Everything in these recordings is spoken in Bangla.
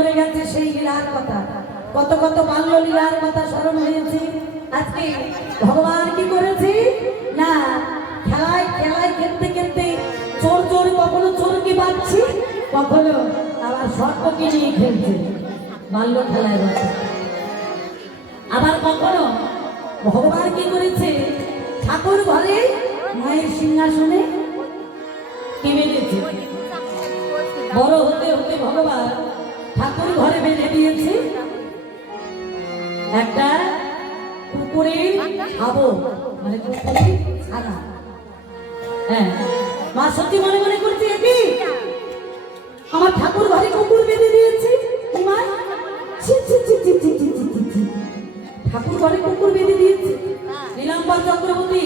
করে গেছে সেই লীলার কথা, কত কত বাল্য লীলার কথা স্মরণ হয়েছে। আজকে ভগবান কি করেছে না, খেলায় খেলায় খেলতে খেলতে চোর চোর কখনো চোরকে বাঁধছে, কখনো আবার সর্পকে নিয়ে খেলছে বাল্য খেলায় বাঁধে। আবার কখনো ভগবান কি করেছে, ঠাকুর ঘরে মায়ের সিংহাসনে কি বেঁধেছে। বড় হতে হতে ভগবান ঠাকুর ঘরে বেঁধে দিয়েছে একটা কুকুরের শাবক, মানে কুকুরের ছানা। হ্যাঁ, মা সত্যি মনে মনে করছে, কি আমার ঠাকুর ঘরে কুকুর বেঁধে দিয়েছে। ঠাকুর ঘরে কুকুর বেঁধে দিয়েছে। নীলাম্বর চক্রবর্তী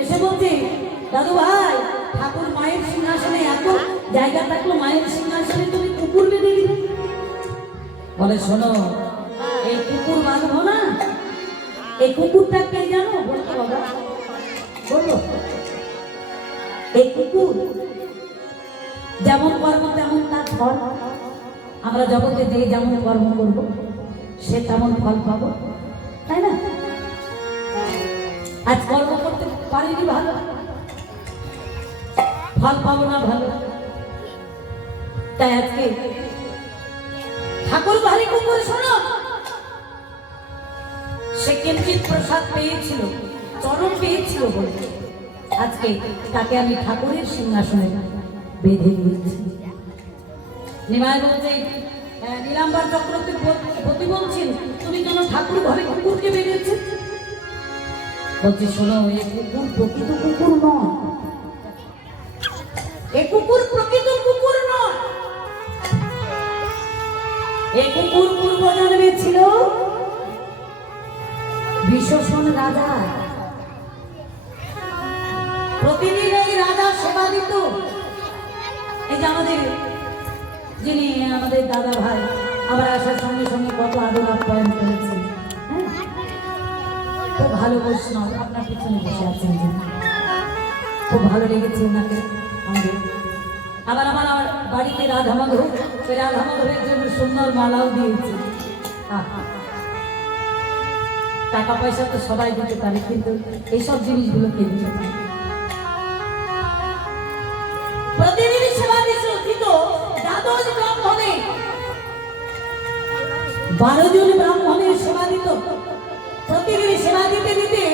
এসে বলছে, দাদু ভাই, ঠাকুর মায়ের সিংহাসনে এত জায়গা থাকলো, মায়ের সিংহাসনে তুমি কুকুর বেঁধে দিলে। বলে, শোনো, এই কুকুর বাঁধবো না, এই কুকুরটা কে জানো? বলতো বাবা, বললো, এই কুকুর যেমন কর্ম তেমন তার ফল। আমরা জগতে যে যেমন কর্ম করব সে তেমন ফল পাবো, তাই না? আজ কর্ম করতে পারিনি ভালো, ফল পাবো না ভালো। তাই আজকে ঠাকুর বাড়ি কুকুর, শোনো, সে কিঞ্চিৎ প্রসাদ পেয়েছিল, চরণ পেয়েছিল বলে আজকে তাকে আমি ঠাকুরের সিংহাসনে বেঁধে দিয়েছি। নিমাই বলছে, নীলাম্বর চক্রবর্তী বলছেন, তুমি কেন ঠাকুর ঘরে কুকুরকে বেঁধেছে? বলছি, শোনো, এই কুকুর প্রকৃত কুকুর নয়, এই কুকুর প্রকৃত কুকুর নয়। এই কুকুর পূর্ব জন্মে ছিল বিশ্বসন রাজা। প্রতিদিন এই রাজা সেবা দিত। এই যে আমাদের যিনি আমাদের দাদা ভাই, আমরা আসার সঙ্গে সঙ্গে কত আদর আপ্যায়ন করেছে। খুব ভালো বৈষ্ণব, আপনার পিছনে বসে আছেন, খুব ভালো লেগেছে ওনাকে আমাদের। আবার আমার বাড়িতে রাধা মাধব, রাধা মাধবের জন্য সুন্দর মালাও দিয়েছে। টাকা পয়সা তো সবাই দিতে পারে, কিন্তু এইসব জিনিসগুলো কে দিতে পারে? প্রতিদিন সেবা দিত 12 জন ব্রাহ্মণের সেবা দিত। প্রতিদিন সেবা দিতে দিতে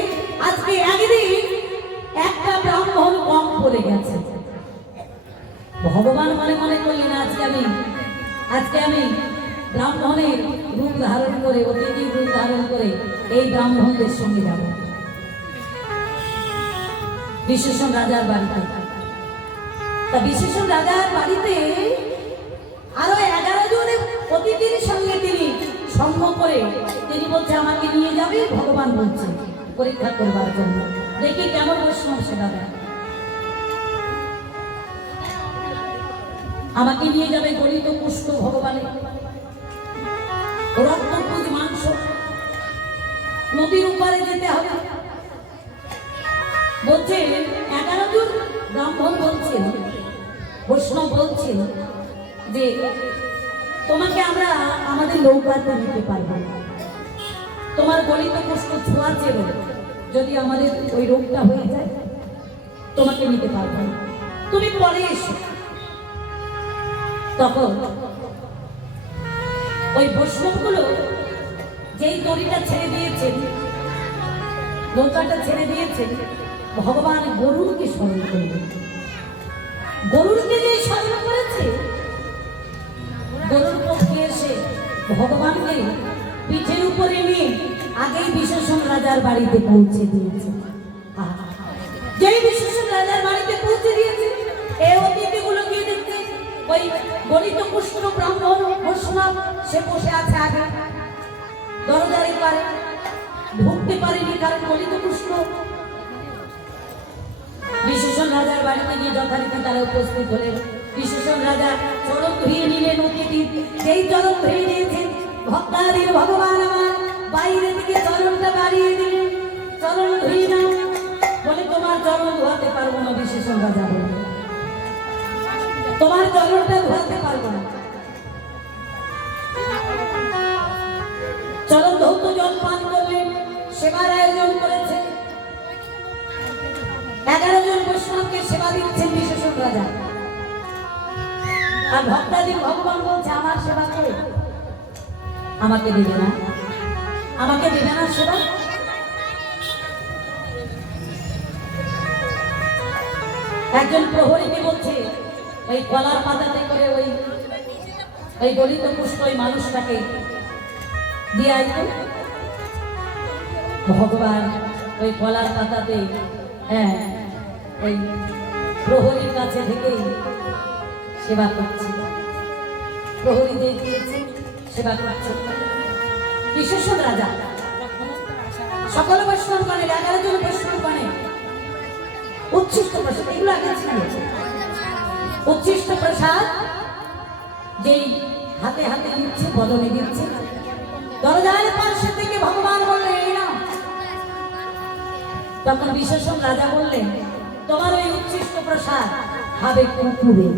আজকে একদিন একটা ব্রাহ্মণ কম পড়ে গেছে। ভগবান মনে মনে করলেন, আজকে আমি ব্রাহ্মণের রূপ ধারণ করে, অতিথির রূপ ধারণ করে এই ব্রাহ্মণদের সঙ্গে যাব বিশেষণ রাজার বাড়িতে। তা বিশেষণ রাজার বাড়িতে আরো 11 জন অতিথির সঙ্গে তিনি সঙ্গ করে তিনি বলছে, আমাকে নিয়ে যাবে। ভগবান বলছে পরীক্ষা করবার জন্য, দেখি কেমন বৈষ্ণব সেবা দেয়। আমাকে নিয়ে যাবে গলিত পুষ্ট ভগবানের রক্তপুজ মাংস, নদীর উপরে যেতে হবে। বলছে 11 জন ব্রাহ্মণ বলছেন, বৈষ্ণব বলছেন যে তোমাকে আমরা আমাদের নৌকাতে নিতে পারবো না, তোমার গলিত পুষ্ট ছোঁয়াচে রোগ, যদি আমাদের ওই রোগটা হয়ে যায় তোমাকে নিতে পারবো না, তুমি পরে এসো। তখন ওই বৈষ্ণবগুলো যেই দড়িটা ছেড়ে দিয়েছেন, নৌকাটা ছেড়ে দিয়েছেন, ভগবান গরুরকে স্মরণ করলেন। গরুরকে যে স্মরণ করেছে, গরুর পক্ষে এসে ভগবানকে পিঠের উপরে নিয়ে আগেই বিশেষণ রাজার বাড়িতে পৌঁছে দিয়েছে। যেই বিশেষণ রাজার বাড়িতে পৌঁছে দিয়েছে, এই অতিথিগুলো গিয়ে দেখতে ওই গলিত পুষ্ট ব্রাহ্মণ বৈষ্ণব সে বসে আছে আগে দরজারে পারে, ঢুকতে পারেনি, কারণ গলিত পুষ্ট। বিশেষণ রাজার বাড়িতে গিয়ে যথারীতি তারা উপস্থিত হলেন। বিশেষণ রাজা চরণ ধুয়ে নিলেন অতিথি। যেই চরণ ধুয়ে নিয়েছেন, ভক্তাদির ভগবান আমার বাইরে থেকে চরণটা বাড়িয়ে দিলেন, চরণ ধুয়ে নাও বলে, তোমার চরণ ধোয়াতে পারবো না। বিশেষণ রাজা বলে, তোমার চরণটা ধোয়াতে পারবো না। 11 জন বৈষ্ণবকে সেবা দিচ্ছেন বিশেষণ রাজা। আর ভক্তাদির ভগবান বলছে আমার সেবা করে আমাকে দেবে না, আমাকে দেবে না সেবা। একজন প্রহরীকে বলছে ওই কলার পাতাতে করে ওই দলিত পুষ্ট ওই মানুষটাকে দিয়ে আসবে। ভগবান ওই কলার পাতাতে হ্যাঁ ওই প্রহরীর কাছে থেকেই সেবা করছে, প্রহরীদের দিয়েছে সেবা করছে। বিশেষণ রাজা সকল বৈষ্ণবগণের 11 জন বৈষ্ণবগণের উচ্ছিষ্ট প্রসাদ, এগুলো আগে ছিল উচ্ছিষ্ট প্রসাদ যেই হাতে হাতে দিচ্ছে, বদলে দিচ্ছে। দরজার পার্শ্ব থেকে ভগবান বললেন এই না। তখন বিশেষণ রাজা বললেন তোমার ওই উচ্ছিষ্ট প্রসাদ খাবে কুকুরে,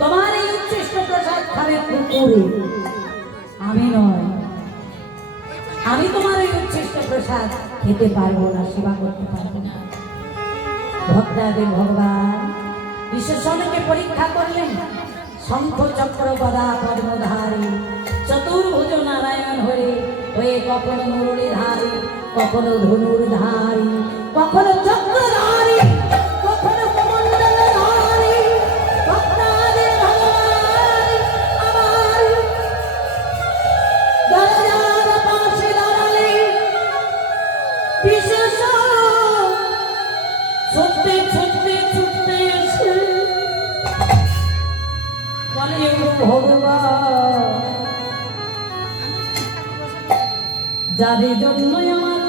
তোমার এই উচ্ছিষ্ট প্রসাদ খাবে কুকুরে, আমি নয়। আমি তোমার এই উচ্ছিষ্ট প্রসাদ খেতে পারবো না, সেবা করতে পারবো না। ভক্তাদের ভগবান বিশেষণকে পরীক্ষা করলেন। শঙ্খ চক্র গদা পদ্মধারী চতুর্ভুজ নারায়ণ হরে হয়ে কখনো মুরলীধারী, কখনো ধনুর ধারী, কখনো চক্রধারী, কখনো কমণ্ডলধারী। ভক্তাদের ভগবান আমার দরজার পাশে দাঁড়ালে বিশেষণ ছুটতে ছুটতে ছুটতে এসে বলে ভগবান যাদের জন্য আমার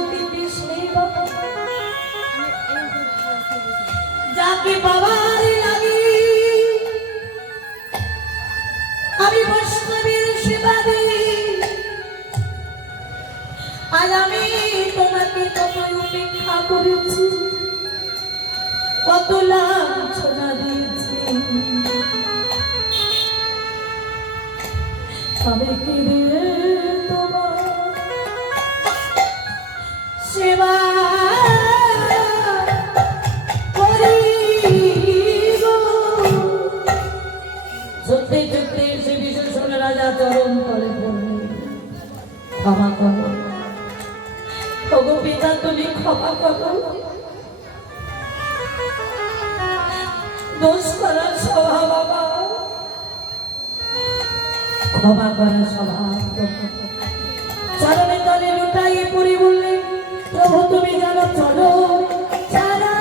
যাকে বাবার লাগি আমি বৈষ্ণবের সেবা দিই, আজ আমি তোমাকে কত উপেক্ষা করেছি, কত লাঞ্ছনা দিয়েছি। আমি কি রে তোমার সেবা করি গো। সত্যি সত্যি সে বিশেষণ রাজা চরণ তলে পড়লেন, ক্ষমা করো ওগো পিতা, তুমি ক্ষমা করো। দোষ করার স্বভাব আমার, ক্ষমা করার স্বভাব। চরণে তলে লুটাইয়ে পড়ে বললেন প্রভু তুমি জানো চলো ছাড়া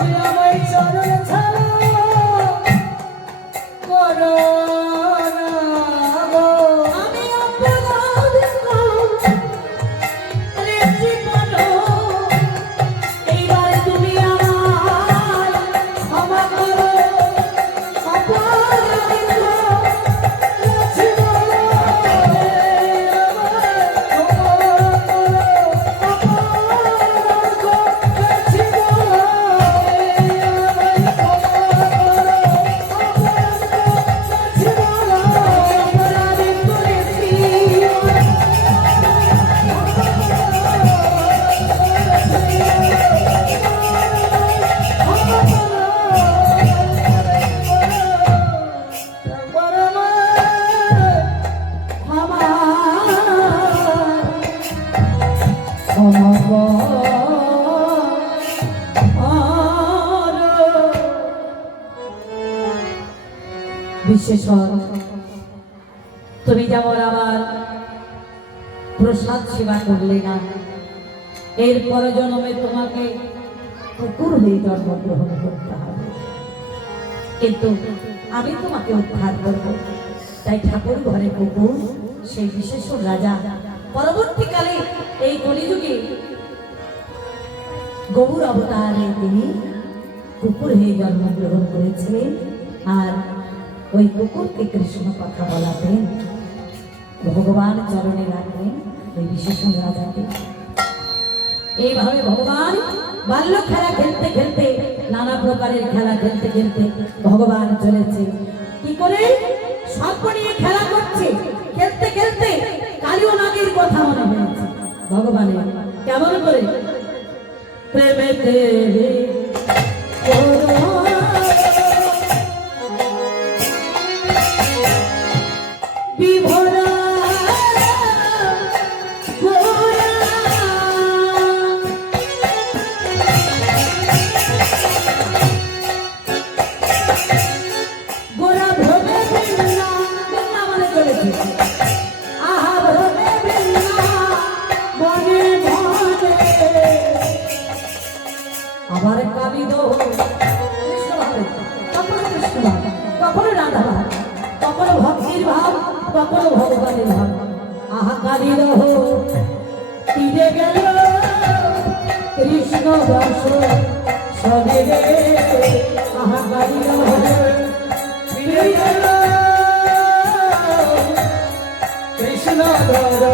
তুমি আমার চরণ ছাড়া করো না গো। আমি অপরাধ করেছি বলো, এইবার তুমি আমায় ক্ষমা করো। অপরাধ করেছি বলো, বিশেষণ তুমি যেমন আমার প্রসাদ সেবা করলে না, এর পর জন্মে তোমাকে কুকুর হয়ে জন্মগ্রহণ করতে হবে। কিন্তু আমি তোমাকে উদ্ধার করব, তাই ঠাকুর ঘরে কুকুর সেই বিশেষণ রাজা পরবর্তীকালে এই কলিযুগে গৌর অবতারে তিনি কুকুর হয়ে জন্মগ্রহণ করেছিলেন। আর ওই কুকুরকে কৃষ্ণ কথা বলাতেন, ভগবান চরণে রাখলেন ওই বিশেষণ রাজাকে। এইভাবে ভগবান বাল্য খেলা খেলতে খেলতে, নানা প্রকারের খেলা খেলতে খেলতে ভগবান চলেছে। কি করে সর্প নিয়ে খেলা করছে, খেলতে খেলতে কালীয় নাগের কথা মনে হয়েছে ভগবানের। কেমন করে প্রেমেতে বিভোরা গোরা ভ্রমে বৃন্দাবনে চলেছে। আহা ভ্রমে বনে বনে আবার কাবিদ কৃষ্ণ ভাবে, কখনো কৃষ্ণ ভাব, কখনো রাধা ভাব, কখনো ভক্তির ভাব, কখনো ভগবানের ভাব। আহা কাবিদ ফিরে গেল কৃষ্ণ দাস সবে রে। আহা কাবিদ ফিরে গেল কৃষ্ণ দাস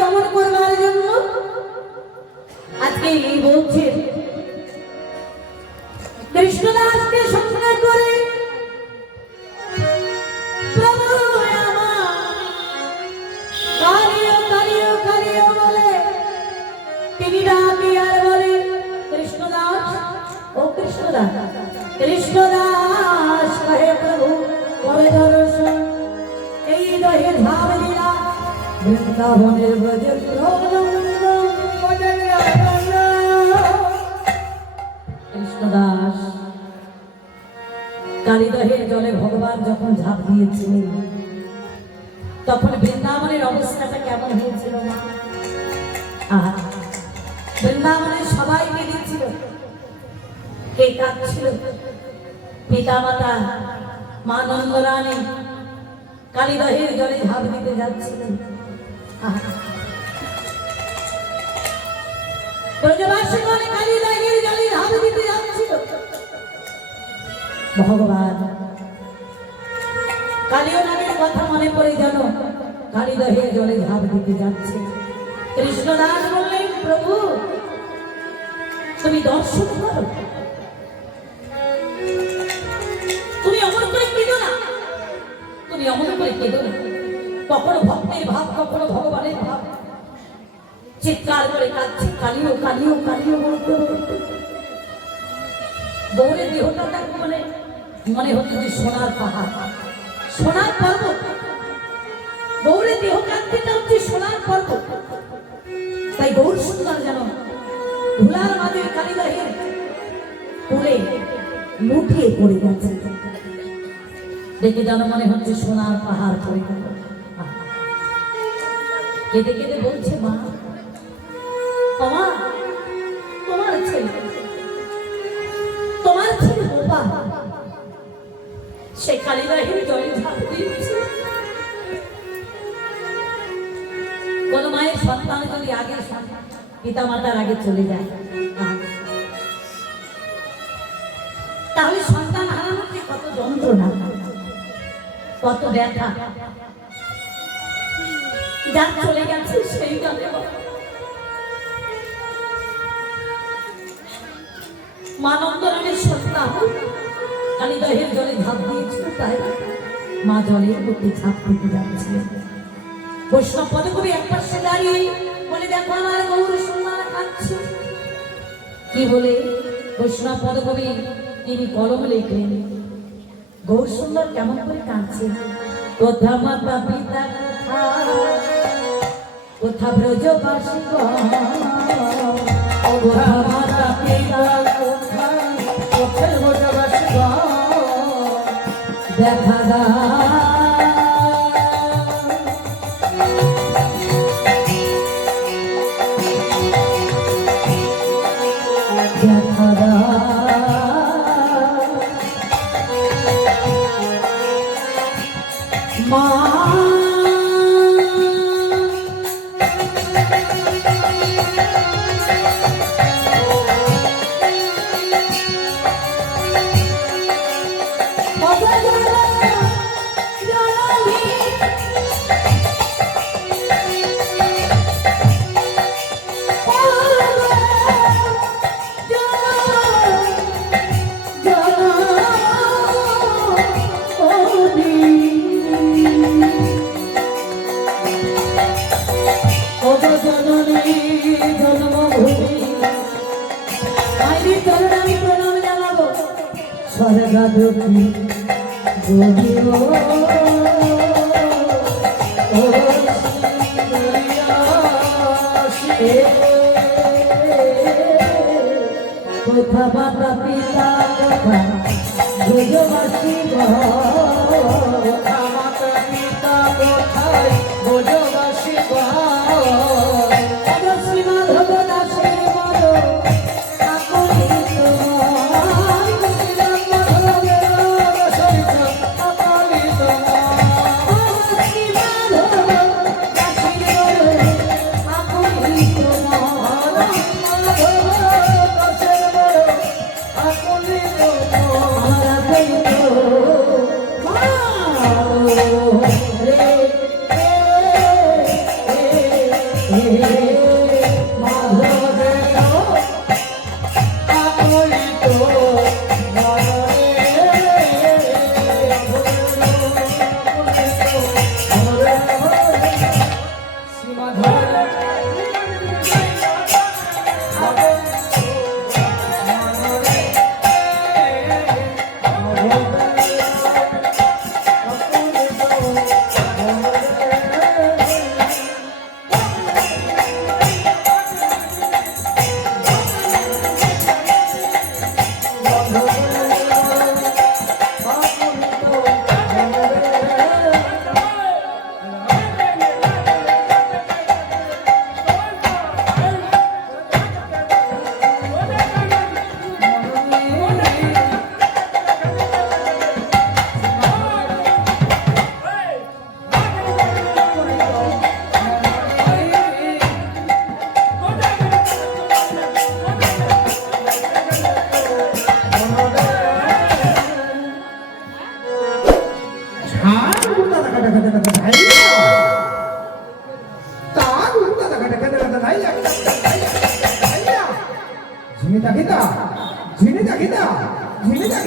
দমন করবার জন্য আজকে এই বলছেন কৃষ্ণদাসকে সঙ্গে করে প্রভু কালিও বলে তিনি ডাকি আর বলে কৃষ্ণদাস, ও কৃষ্ণদাস। কৃষ্ণদাস কহে প্রভু করে দর্শন, এই দহে ধাম লীলা বৃন্দাবনের ব্রজে কৃষ্ণদাস কালিদহের জলে ভগবান যখন ঝাঁপ দিয়েছিলেন, তখন বৃন্দাবনের অবস্থাটা কেমন হয়েছিল না? বৃন্দাবনের সবাই কেঁদেছিল। কে কাঁদছিল? পিতা মাতা মা নন্দরানী কালিদহের জলে ঝাঁপ দিতে যাচ্ছিলেন। ব্রজবাসীগণ কালিদহের জলে ঝাঁপ দিতে যাচ্ছিল। ভগবান কালীয় নামের কথা মনে পড়ে যেন কালিদহের জলে ঝাঁপ দিতে যাচ্ছে। কৃষ্ণদাস বললেন, প্রভু তুমি দর্শন করো, তুমি অমর করে কেঁদো না। কেঁদো না। কখনো ভক্তের ভাব, কখনো ভগবানের ভাব। চিৎকার করে কাঁদছে, কালিও কালিও কালিও বলতে বলতে গৌরের দেহটা মানে মনে হচ্ছে যে সোনার পাহাড়, সোনার পর্বত। গৌরের দেহ কান্তিটা হচ্ছে সোনার পর্বত। তাই গৌর সুন্দর যেন ধুলার মাঝে কালিদাহের পড়ে লুটিয়ে পড়ে গেছে। দেখে যেন মনে হচ্ছে সোনার পাহাড় পড়ে গেল। কেঁদে কেঁদে বলছে, মা তোমার তোমার ছেলে, তোমার ছেলে বোপা সে কালিদাহের জলে ঝাঁপ দিয়েছে। কোন মায়ের সন্তান যদি আগে পিতা মাতার আগে চলে যায়, তাহলে সন্তান হারানোর যে কত যন্ত্রণা, কত ব্যথা। যার চলে গেছে সেই জানে। মানন্দরামের সন্তান কালিদাহের জলে ঝাঁপ দিয়েছিল, তাই মা জলের মধ্যে ঝাঁপ দিতে যাচ্ছে। বৈষ্ণব পদকবি এক পাশে দাঁড়িয়ে বলে, দেখো আমার গৌর সুন্দর কাঁদছে। কি বলে বৈষ্ণব পদকবি তিনি কলম লেখলেন, গৌর সুন্দর কেমন করে কাঁদছে। কোথা মাতা পিতা কোথা ব্রজবাসী, কোথা মাতা পিতা কোথায় ব্রজবাসী, দেখা মা স্বর্গাদপি গোবিন্দ কোথা মাতা পিতা কোথা ব্রজবাসী, কোথা মাতা পিতা কোথায় ব্রজবাসী। শ্রী মাধব দাসের মদ ঝিমিটা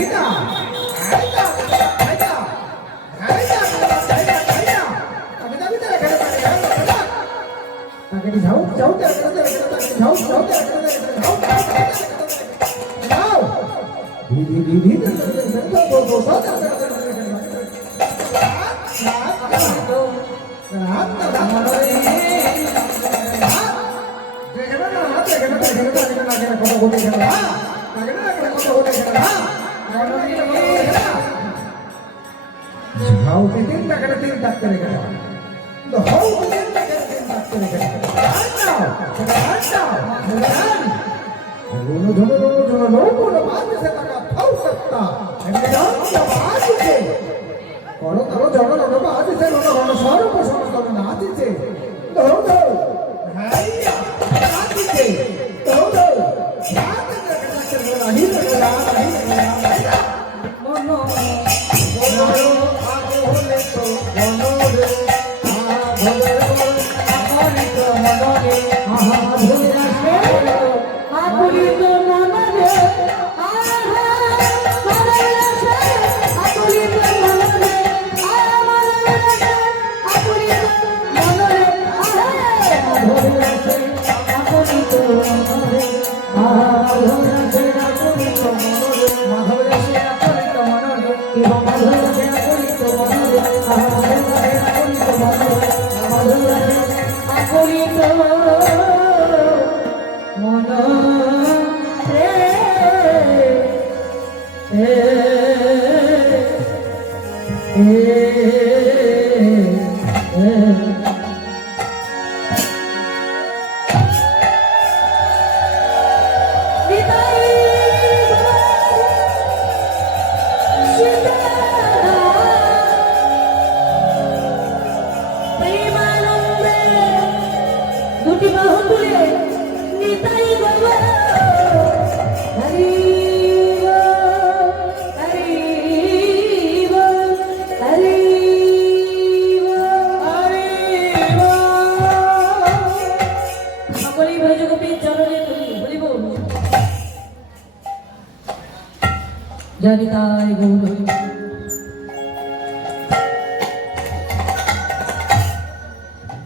জনিতাই গৌর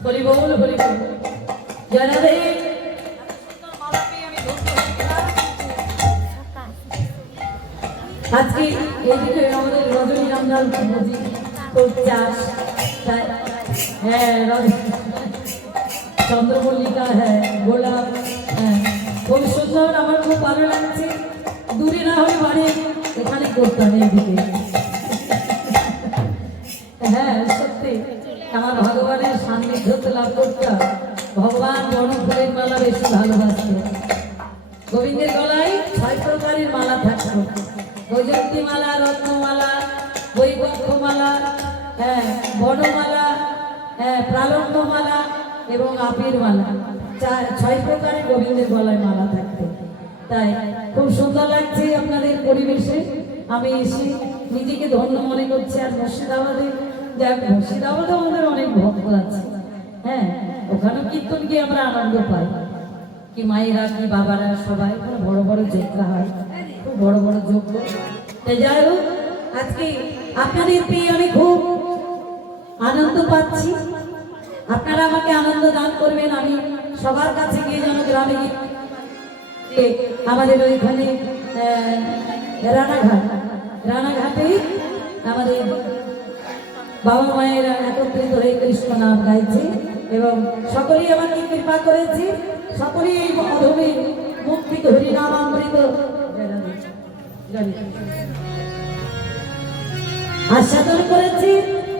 বলি বল জানাবে আজকে এইদিকে আমাদের রজনীগন্ধার খুব চাষ হ্যাঁ চন্দ্রমল্লিকা হ্যাঁ গোলাপ হ্যাঁ খুব সুন্দর আমার খুব ভালো লাগছে দূরে না হলে বাড়ি এখানে করতাম এইদিকে হ্যাঁ সত্যি আমার ভগবানের সান্নিধ্য লাভ করতাম ভগবান বনফুলের মালা বেশি ভালোবাসত গোবিন্দের গলায় 6 প্রকারের মালা থাকতো বৈজয়ন্তী মালা রত্নমালা বৈবক্ষমালা হ্যাঁ বনমালা হ্যাঁ প্রালম্বমালা এবং আপির মালা 6 প্রকারের গোবিন্দের গলায় মালা থাকতো তাই খুব সুন্দর লাগছে আপনাদের পরিবেশে আমি এসে নিজেকে ধন্য মনে করছি আর মুর্শিদাবাদে মুর্শিদাবাদে আমাদের অনেক ভক্ত আছে হ্যাঁ ওখানে কীর্তন গিয়ে আমরা আনন্দ পাই কি মায়েরা কি বাবারা সবাই ওখানে বড় বড় যাত্রা হয় খুব বড় বড় যজ্ঞ তাই যাই হোক আজকে আপনাদের পেয়ে আমি খুব আনন্দ পাচ্ছি আপনারা আমাকে আনন্দ দান করবেন আমি সবার কাছে গিয়ে যেন গ্রামে আমাদের ওইখানে রানাঘাটে আমাদের বাবা মায়েরা একত্রিত হয়ে কৃষ্ণ নাম গাইছে এবং সকলেই আমাকে কৃপা করেছে সকলেই এই অধমে মুক্তি হরিনাম অমৃত আস্বাদন করেছি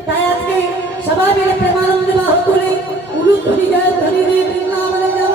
তাই আজকে সবাই মিলে প্রেমানন্দে বাহ করে উলুধ্বনি জয় ধ্বনি দিয়ে বৃন্দাবনে যাব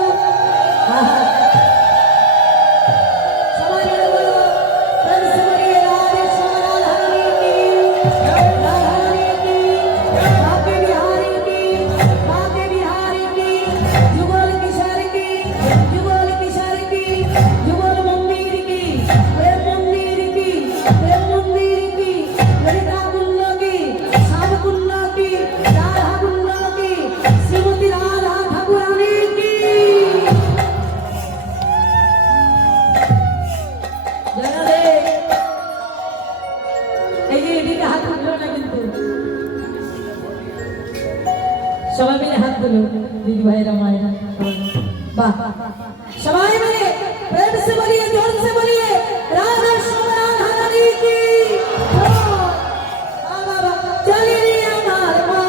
সবাই মিলে হাত তুলো দিদি ভাইরা মায়েরা বাহ सबाई मिले प्रेम से बोलिए जोर से बोलिए राधा श्याम रानी की चलिए हमार माँ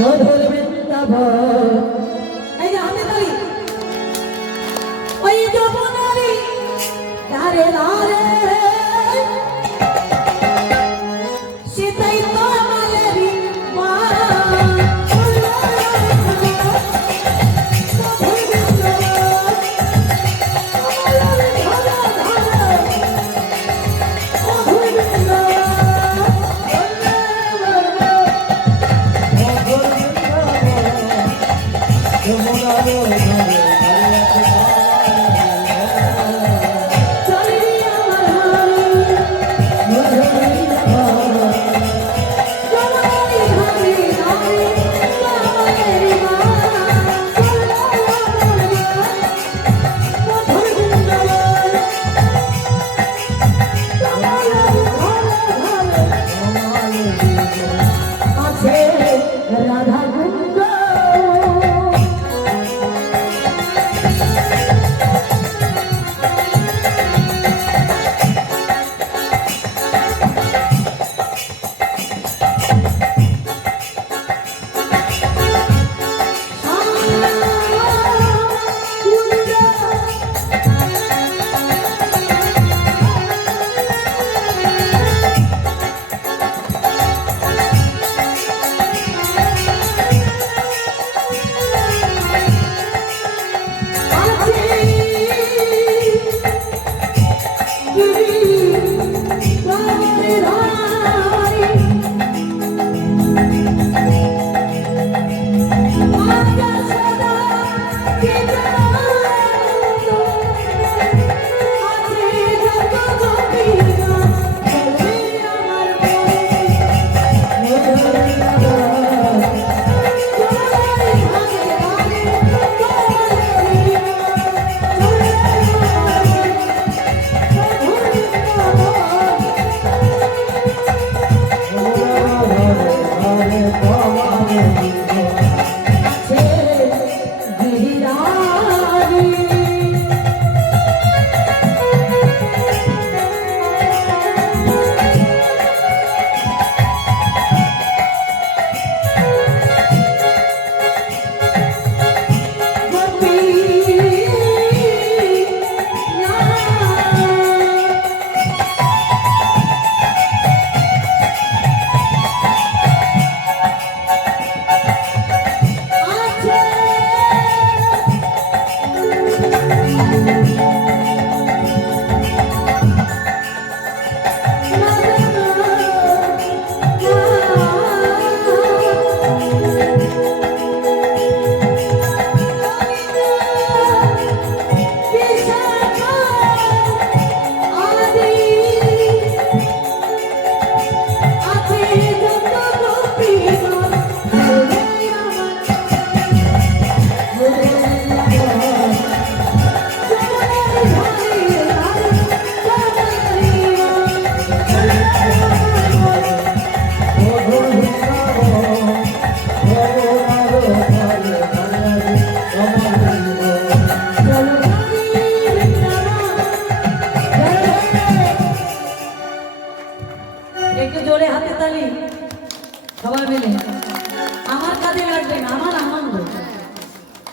मधुर वृंदावन এই যে হাতে তালি ওই যমুনারি ধারে ধারে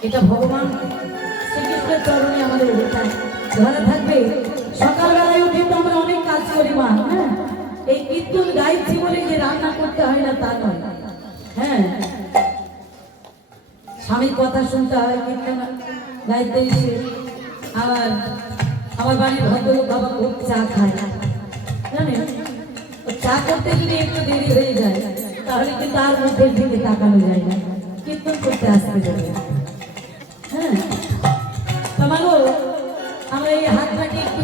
এটা ভগবান শ্রীকৃষ্ণের চরণে আমাদের উঠায় ভালো থাকবে। সকালবেলায় উঠে তো আমরা অনেক কাজ করি মা, হ্যাঁ এই কীর্তন গাইছি বলে যে রান্না করতে হয় না তা নয়, হ্যাঁ স্বামীর কথা শুনতে হয়, কীর্তন গাইতে এসে আবার আমার বাড়ির ভদ্রলোক বাবা খুব চা খায় জানেন, চা করতে যদি একটু দেরি হয়ে যায় তাহলে কিন্তু তার মুখের দিকে তাকানো যায় না, কীর্তন করতে আসতে যাবে। হ্যাঁ তোমারও আমরা এই হাতটাকে একটু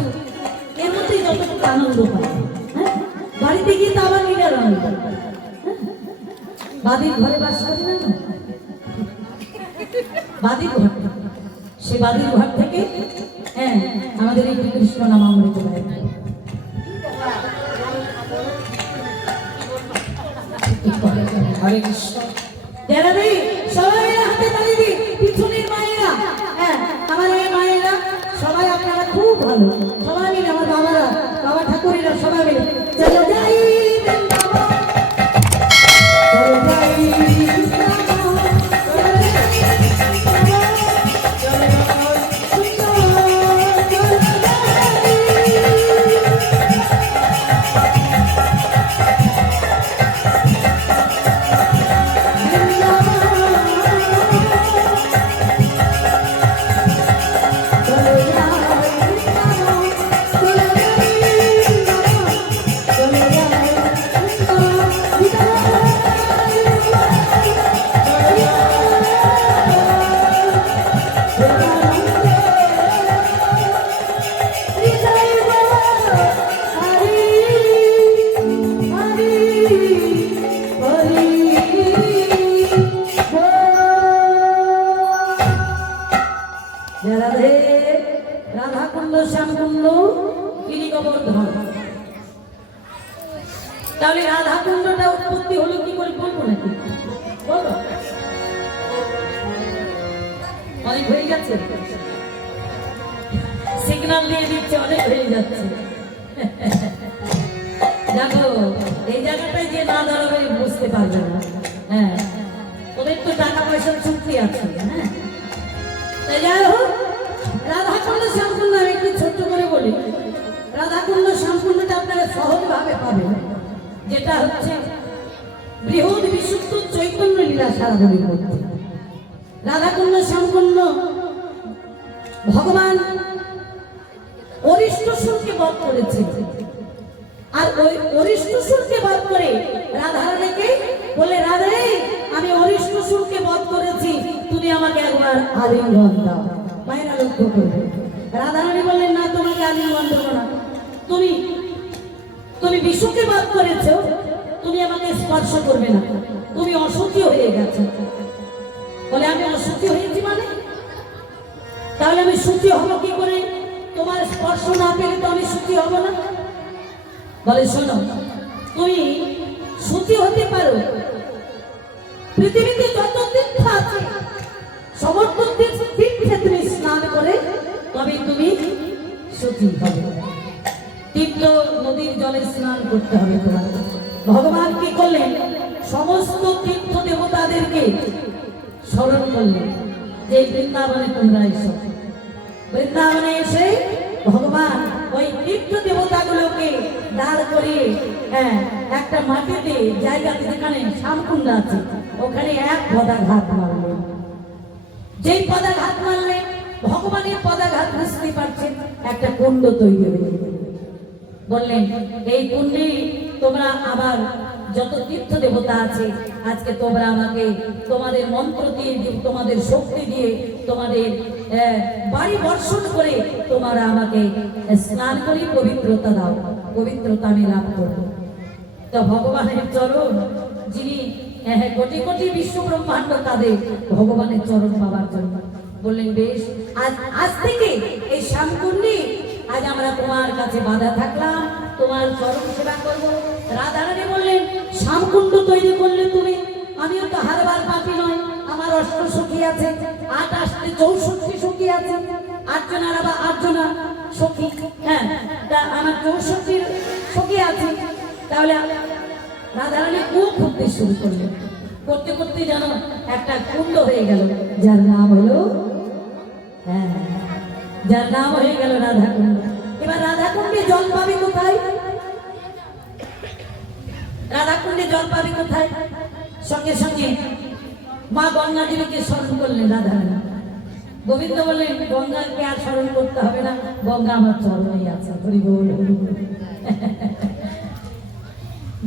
এর মধ্যেই যতটুকু আনন্দ পাই, হ্যাঁ বাড়িতে গিয়ে তো আবার নিজের আনন্দ, বাদির ঘরে বাস করি না, বাদির ঘর, সে বাদির ঘর থেকে হ্যাঁ আমাদের এই কৃষ্ণ নাম অমৃত পাই। হরে কৃষ্ণ। যারা সবাই হাতে তালি দিই, পিছনের মায়েরা ভালো। সবাই মিলে আমার বাবারা, বাবা ঠাকুরেরা সবাই মিলে চলো যাই বৃন্দাবন, চলো যাই বৃন্দাবন, চলো যাই বৃন্দাবন, চলো যাই বৃন্দাবন, চলো রাধাকুণ্ড শ্যামকুণ্ড গিরি গোবর্ধন। তাহলে রাধাকুণ্ডটা উৎপত্তি হলো কি করে বলবো নাকি? বলো, অনেক হয়ে গেছে, সিগন্যাল দিয়ে দিচ্ছে, অনেক হয়ে যাচ্ছে। দেখো এই জায়গাটায় যে না দাঁড়াবে বুঝতে পারবে না। হ্যাঁ, ওদের তো টাকা পয়সার চুক্তি আছে। হ্যাঁ, তাই যাই হোক, রাধাকুণ্ড শ্যামকুণ্ড আমি একটু ছোট্ট করে বলি। রাধাকুণ্ড শ্যামকুণ্ডটা আপনারা সহজভাবে পাবেন, যেটা হচ্ছে বৃহৎ বিশুদ্ধ চৈতন্য লীলা সারাবলীর মধ্যে। রাধাকুণ্ড শ্যামকুণ্ড ভগবান অরিষ্টসুরকে বধ করেছে, আর ওই অরিষ্টসুরকে বধ করে রাধারানীকে বলে, রাধে আমি অরিষ্টসুরকে বধ করেছি, তুমি আমাকে একবার আলিঙ্গন দাও। মায়েরা লক্ষ্য করবে, রাধারানী বললেন, না তোমাকে আলিঙ্গন দেবো না, তুমি বিশুকে বধ করেছো, তুমি আমাকে স্পর্শ করবে না, তুমি অসুচি হয়ে গেছো। বলে, আমি অসুচি হয়েছি মানে? তাহলে আমি সুচি হবো কি করে? তোমার স্পর্শ না পেলে তো আমি সুচি হব না। বলে, শোনো, তুমি সুচি হতে পারো, পৃথিবীতে যত তীর্থ আছে সমস্ত তীর্থে তুমি স্নান করে তবে তুমি সুচি হবে। তীর্থ নদীর জলে স্নান করতে হবে তোমার। ভগবান কি করলেন? সমস্ত তীর্থ দেবতাদেরকে স্মরণ করলেন যে বৃন্দাবনে তোমরা এসো। বৃন্দাবনে এসে ভগবান ওই তীর্থ দেবতাগুলোকে দাঁড় করিয়ে, হ্যাঁ, একটা মাটিতে জায়গাতে যেখানে শ্যামকুণ্ড আছে ওখানে এক পদাঘাত মারলেন। যেই পদাঘাত মারলেন, ভগবানের পদাঘাত বুঝতে পারছেন, একটা কুণ্ড তৈরি হয়ে গেল। বললেন, এই কুণ্ডে তোমরা আবার যত তীর্থ দেবতা আছে, আজকে তোমরা আমাকে তোমাদের মন্ত্র দিয়ে, তোমাদের শক্তি দিয়ে, তোমাদের বাড়ি বর্ষণ করে তোমরা আমাকে স্নান করে পবিত্রতা দাও, পবিত্রতা আমি লাভ করব। তো ভগবানের চরণ, যিনি কোটি কোটি বিশ্ব ব্রহ্মাণ্ড তাদের ভগবানের চরণ পাওয়ার জন্য বললেন, বেশ, আজ থেকে এই শ্যামকুণ্ডে আজ আমরা তোমার কাছে বাধা থাকলাম, তোমার চরণ সেবা করবো। রাধারানী বললেন, শ্যামকুণ্ড তৈরি করলে তুমি, আমিও তো হারবার পাপি নয়, আমার অষ্ট সখী আছে, 64 সখী আছে, 8 জনের আবার 8 জনা সখী। হ্যাঁ, তা আমার 64 সখী আছে। তাহলে রাধারানী কুয়ো খুঁড়তে শুরু করলেন। করতে করতে যেন একটা কুণ্ড হয়ে গেল, যার নাম হলো, হ্যাঁ, যার নাম হয়ে গেল রাধাকুণ্ড। এবার রাধাকুণ্ডে জল পাবে কোথায়? রাধাকুণ্ডে জল পাবে কোথায়? সঙ্গে সঙ্গে মা গঙ্গা দেবীকে স্মরণ করলেন রাধারানী। গোবিন্দ বললেন, গঙ্গাকে আর স্মরণ করতে হবে না, গঙ্গা আমার চরণেই আছে। হরি বল, হরি বল।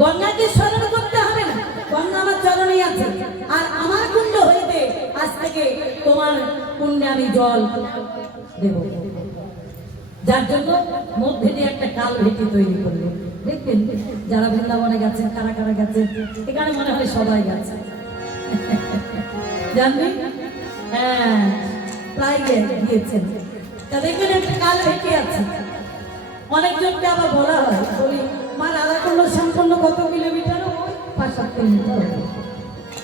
গঙ্গাকে স্মরণ করতে হবে না, গঙ্গা আমার চরণেই আছে। আর আমার কুণ্ড হইতে আজ থেকে তোমার কুণ্ডে আমি জল দেব। যার জন্য মধ্যে দিয়ে একটা কাল ভেটি তৈরি করলো। দেখবেন যারা বৃন্দাবনে গেছেন, কারা কারা গেছেন, এখানে মনে হয় সবাই গেছে, জানবেন? হ্যাঁ, প্রায় গিয়েছেন। তা দেখবেন একটা কাল ভেটি আছে। অনেকজনকে আবার বলা হয়, বলি, মা রাধাকুণ্ড শ্যামকুণ্ড কত কিলোমিটার? 5-7 কিলোমিটার।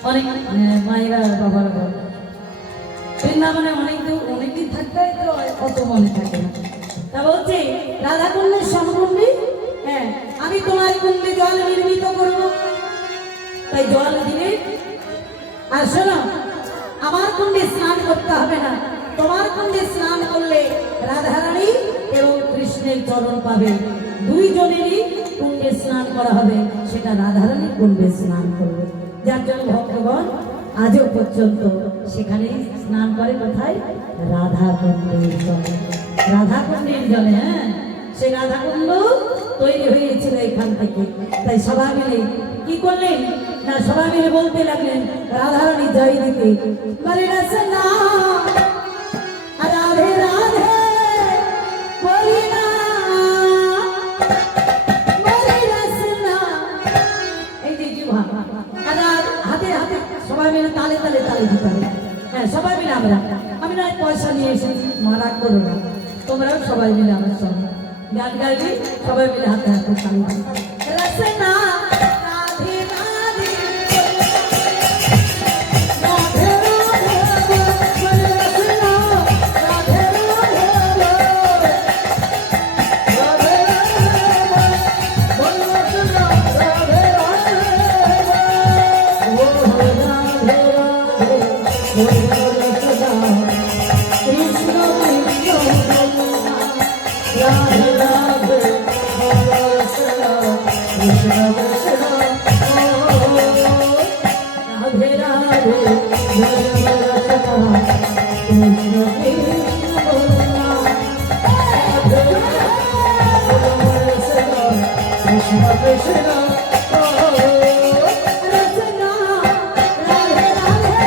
অনেক মায়েরা বাবারা বলে, বৃন্দাবনে অনেকদিন থাকতে হয় তো অত মনে থাকে না। তা বলছে রাধা কুণ্ডের সমকুণ্ডে, হ্যাঁ আমি তোমার কুণ্ডে জল নির্মিত করব। তাই জল দিলে, আর শোনো আমার কুণ্ডে স্নান করতে হবে না, তোমার কুণ্ডে স্নান করলে রাধারানী এবং কৃষ্ণের চরণ পাবে, দুইজনেরই কুণ্ডে স্নান করা হবে, সেটা রাধারানী কুণ্ডে স্নান করবে। যার জন্য ভক্তগণ আজও পর্যন্ত সেখানে স্নান করে, কোথায়? রাধা কুণ্ডের জলে, রাধা কুণ্ডের জলে। হ্যাঁ, সেই রাধা কুণ্ড তৈরি হয়েছিল এখান থেকে। তাই সবাই মিলে কি করলেন না, সবাই মিলে বলতে লাগলেন রাধারানী জয় দিতে, বলে রসনা রাধে রাধে বলি না, বলি রসনা। এই যে জিহ্বা আর হাতে হাতে সবাই মিলে তালে তালে তালে দিতে হবে। হ্যাঁ, সবাই মিলে আমি না পয়সা নিয়ে এসেছি, মারা করো না, তোমরাও সবাই মিলে আমার সঙ্গে গান গাইবি, সবাই মিলে হাতে হাতে তালে দিবে। রসনা রাধে রাধে রাধে রাধে বলে রসনা রাধে রাধে রাধে রাধে বলে রসনা রাধে রাধে ও রাধে রাধে বলে রসনা কৃষ্ণ কৃষ্ণ রাধে রাধে বলে রসনা কৃষ্ণ কৃষ্ণ রাধে রাধে বলে রসনা কৃষ্ণ কৃষ্ণ কৃষ্ণ কৃষ্ণ রসনা রাধে রাধে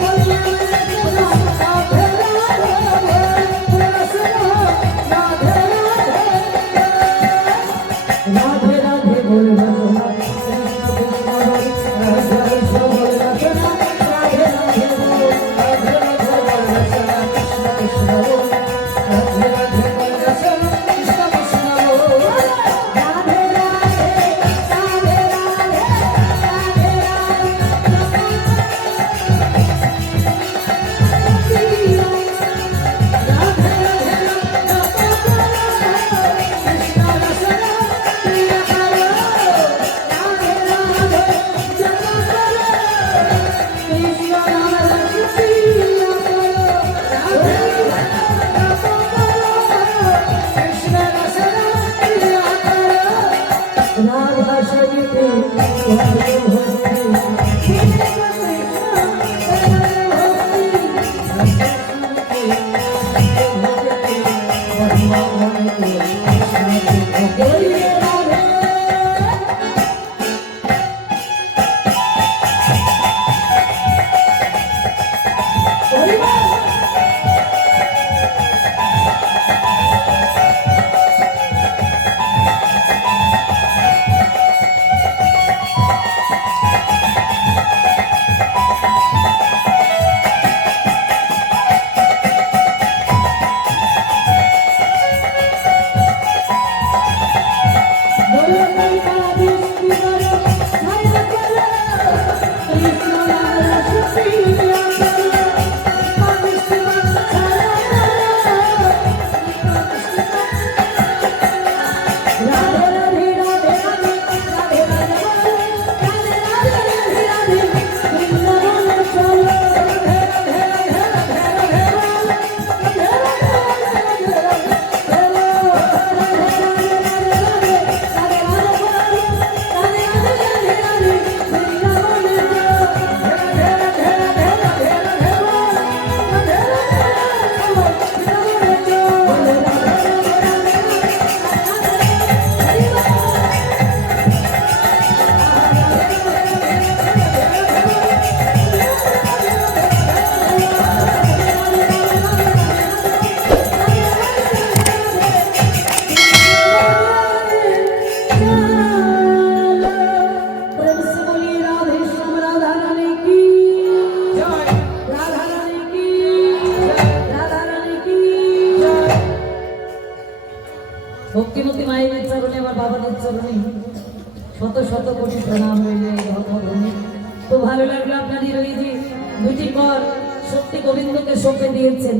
বলে রসনা রাধে রাধে বলে রসনা রাধে রাধে রাধে রাধে বলে রসনা কৃষ্ণ কৃষ্ণ রাধে কৃষ্ণ বলে রসনা রাধে রাধে বলে রাধে রাধে বলে রসনা কৃষ্ণ কৃষ্ণ রাধে রাধে বলে রসনা কৃষ্ণ কৃষ্ণ রাধে রাধে রাধে ভক্তিমতী মায়ের চরণে, আমার বাবাদের চরণে শত শত কোটি প্রণাম রইলে ধর্মভূমি। তো ভালো লাগলো আপনাদের ওই যে দুটি কর সত্যি গোবিন্দকে সঁপে দিয়েছেন।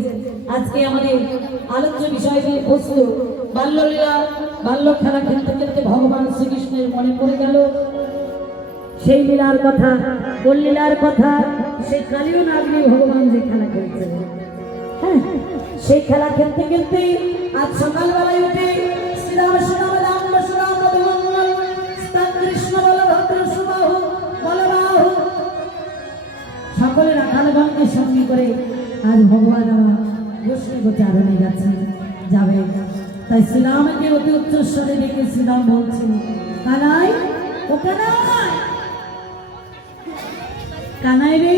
আজকে আমাদের আলোচ্য বিষয় বস্তু বাল্যলীলা। বাল্য খেলা খেলতে খেলতে ভগবান শ্রীকৃষ্ণের মনে পড়ে গেল সেই লীলার কথা, কোন লীলার কথা, সেই কালীয় নাগরী ভগবান যে খেলা খেলছে, হ্যাঁ সেই খেলা খেলতে খেলতে আজ সকালবেলায় উঠে শ্রীরাম শ্রীরাম রাম শ্রীরাম মধুমঙ্গল কৃষ্ণ বলভদ্র সুবাহু বলবাহু সকলে রাখালগণকে সঙ্গী করে আজ ভগবান আমার বৈষ্ণব চারণে গেছে যাবে। তাই শ্রীরামকে অতি উচ্চস্বরে ডেকে শ্রীরাম বলছেন, কানাই ও কানাই, কানাই রে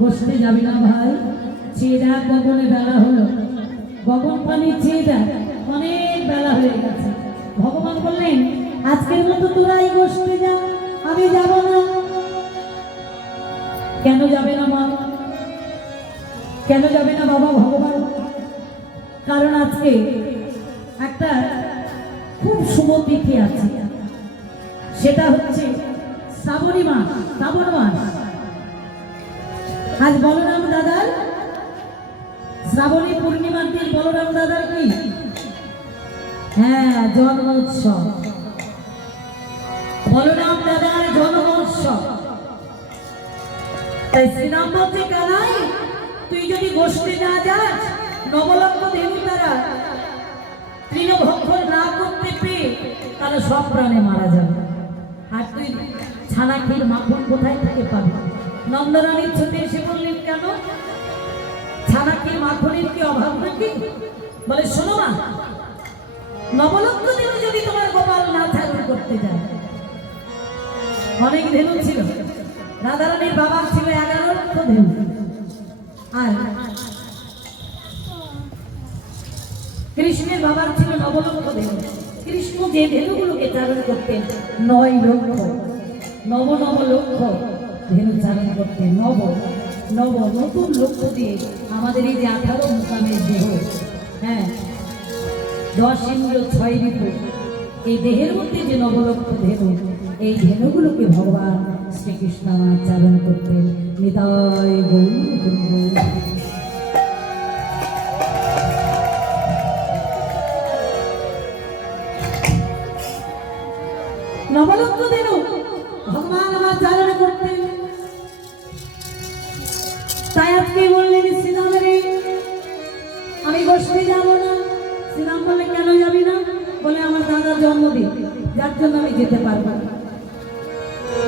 বসতে যাবি না ভাই? চেয়ে দেখ গগনে বেলা হলো, গগন পানি চেয়ে দেখ অনেক বেলা হয়ে গেছে। ভগবান বললেন, আজকের মতো তোরাই বসতে যা, আমি যাব না। কেন যাবে না মা? কেন যাবে না বাবা ভগবান? কারণ আজকে একটা খুব শুভ তিথি আছে, সেটা হচ্ছে শ্রাবণী মাস, শ্রাবণ মাস। আজ বলরাম দাদার শ্রাবণী পূর্ণিমার দিন বলরাম দাদার কি? হ্যাঁ, জন্ম উৎসব, বলরাম দাদার জন্ম উৎসব। তাই শ্রীরাম বলছে, কানাই তুই যদি গোষ্ঠী না যাস, নবলক্ষ দেবী তারা তৃণভক্ষণ না করতে পেয়ে তারা সব প্রাণে মারা যাবে। আর তুই ছানা ক্ষীর মাখন কোথায় থেকে পাবি? নন্দরানীর ছুটে এসে বললেন, কেন ছানা ক্ষীর মাখনের কি অভাব নাকি? বলে, শোনো না, নবলক্ষ দেবী যদি তোমার গোপাল না ঠাকুর করতে যায়, অনেক ধেনু ছিল, রাধারানীর বাবার ছিল 11 লক্ষ ধেনু, আর কৃষ্ণের বাবার ছিল 9 লক্ষ ধেনু। কৃষ্ণ যে ধেনুগুলোকে চারণ করতেন 9 লক্ষ, 9 লক্ষ ধেনু চারণ করতেন। নতুন লক্ষ্য দিয়ে আমাদের এই যে 18 মুকামের দেহ, হ্যাঁ 10 ইন্দ্র 6 ঋতু, এই দেহের মধ্যে যে 9 লক্ষ ধেনু, এই ধেনুগুলোকে ভগবান শ্রীকৃষ্ণ চারণ করতেন। নিতাই গৌর। নবলক্ষ ধেনু ভগবান আমার চারণ করতেন। তাই আজকে বললেন, শ্রীরাম রে আমি গোষ্ঠী যাব না। শ্রীরাম বললে, কেন যাবি না? বলে, আমার দাদার জন্মদিন, যার জন্য আমি যেতে পারবো না।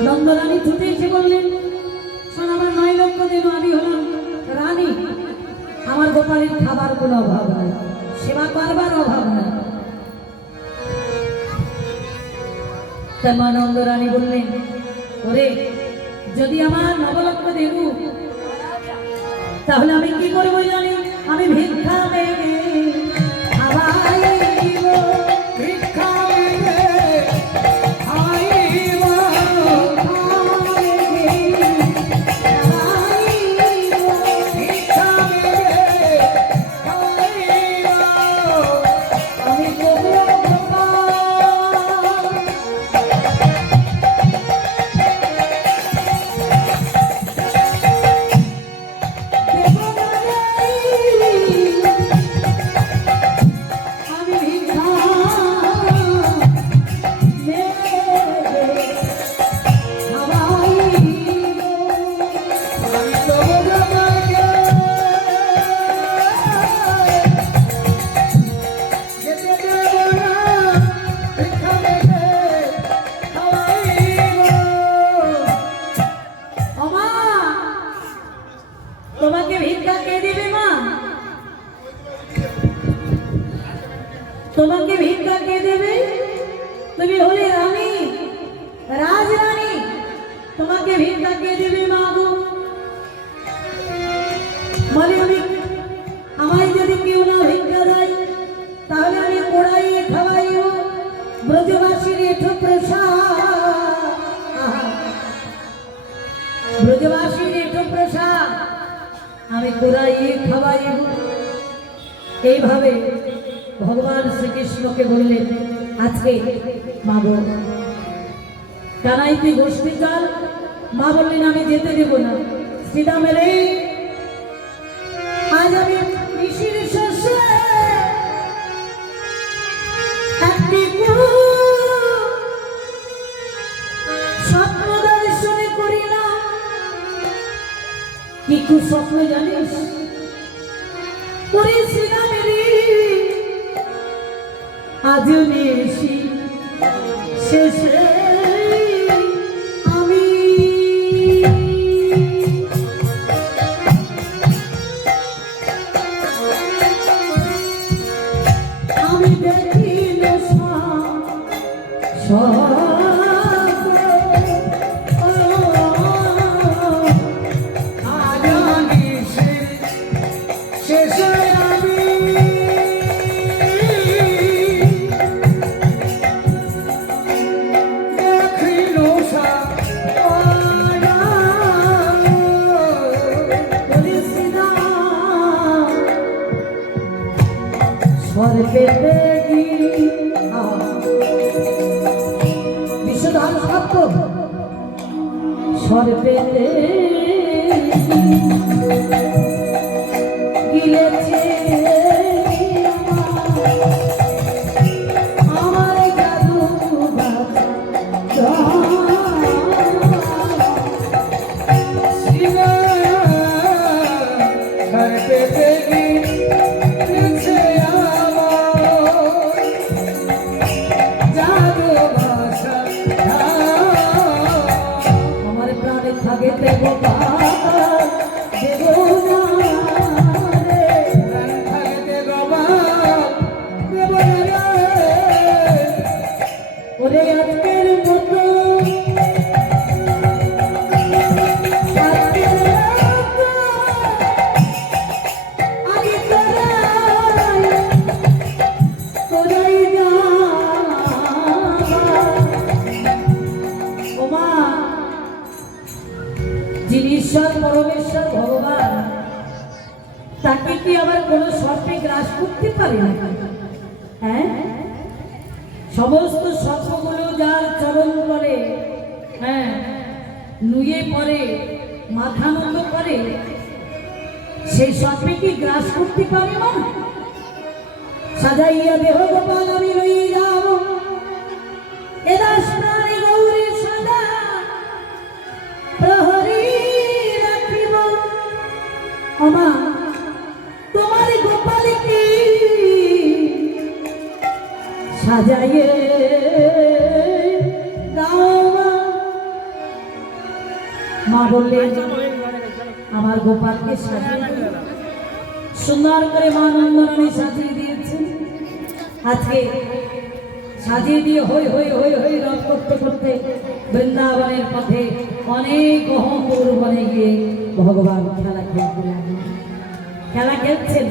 নন্দরানী ছুটে এসে বললেন, শোন, আমার 9 লক্ষ ধেনু, আমি হলাম রানী, আমার গোপালের খাবার কোনো অভাব নাই, সেবা করবার অভাব নাই। তাই মা নন্দরানী বললেন, ওরে যদি আমার 9 লক্ষ ধেনু, তাহলে আমি কি করবো জানি? আমি ভিক্ষা মেঘে খাওয়াইব, ভিক্ষা মেঘে খাওয়াইব, ভিক্ষা মেঘে খাওয়াইব, আমি করবো তোমাকে ভিক্ষা কে দেবে মা? তোমাকে ভিক্ষা কে দেবে? তুমি হলে রানী, রাজরানী, তোমাকে ভিক্ষা কে দেবে মা গো? বলে, আমায় যদি কেউ না ভিক্ষা দেয়, তাহলে আমি পোড়াইয়ে খাওয়াইব ব্রজবাসীর এঠো প্রসাদ, ব্রজবাসীর এঠো প্রসাদ আমি পোড়াইয়ে খাওয়াইব। এইভাবে ভগবান শ্রীকৃষ্ণকে বললেন, আজকে মা গো কানাইতে গোষ্ঠী চল। মা বললেন, আমি যেতে দেব না। শ্রীরামের আজ আমি কি স্বপ্ন জানিস? ওরে শ্রীরামেরই আজ নেশি শেষে আমি আমি দেখিল বিশ্বধাম সত্য স্বর পেতে গিলেছে আমার জাদু ওরে আজকের মতো আগে তোরাই যা ওমা যিনি ঈশ্বর পরমেশ্বর ভগবান তাকে কি আবার কোনো সর্পে গ্রাস করতে পারে না? হ্যাঁ, সমস্ত সর্পগুলো যার চরণ করে, হ্যাঁ, নুয়ে পড়ে, মাথা নত করে, সেই সর্পে কি গ্রাস করতে পারে না? সাজাইয়া দেহ গোপাল আমি লই যাব এদাস প্রাণী গৌরী সদা প্রহরী রাখিব আমা তোমার গোপালকে সাজাইয়ে দাও মা বললেন আমার গোপালকে সাজিয়ে সুন্দর করে মা নন্দরানী সাজিয়ে দিয়েছেন। আজকে সাজিয়ে দিয়ে হই হই হই হই রথ করতে করতে বৃন্দাবনের পথে অনেক গহপুর বনে গিয়ে ভগবান খেলা খেলতে লাগলেন। খেলা খেলছেন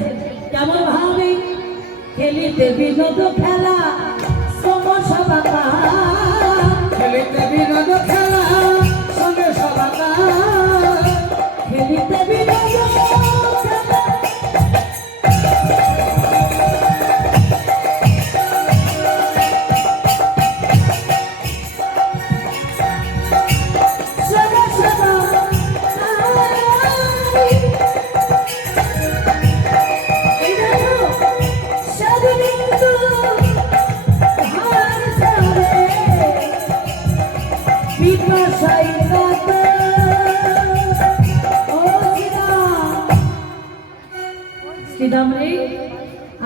কেমন ভাবে? খেলিতে বিনোদ খেলা সমসবাতা, খেলিতে বিনোদ খেলা সমসবাতা, খেলিতে বিনোদ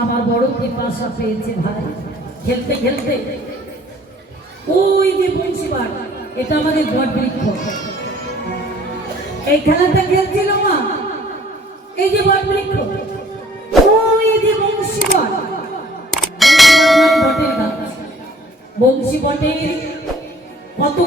আমার বড় পিপাসা পেয়েছে ভাই। খেলতে খেলতে ওই যে বংশীবাট, এটা আমাদের বট বৃক্ষ, এই খেলাটা খেলছিল মা, এই যে বট বৃক্ষ, ওই যে বংশীবাট, বটের গাছ, বংশী বটের কত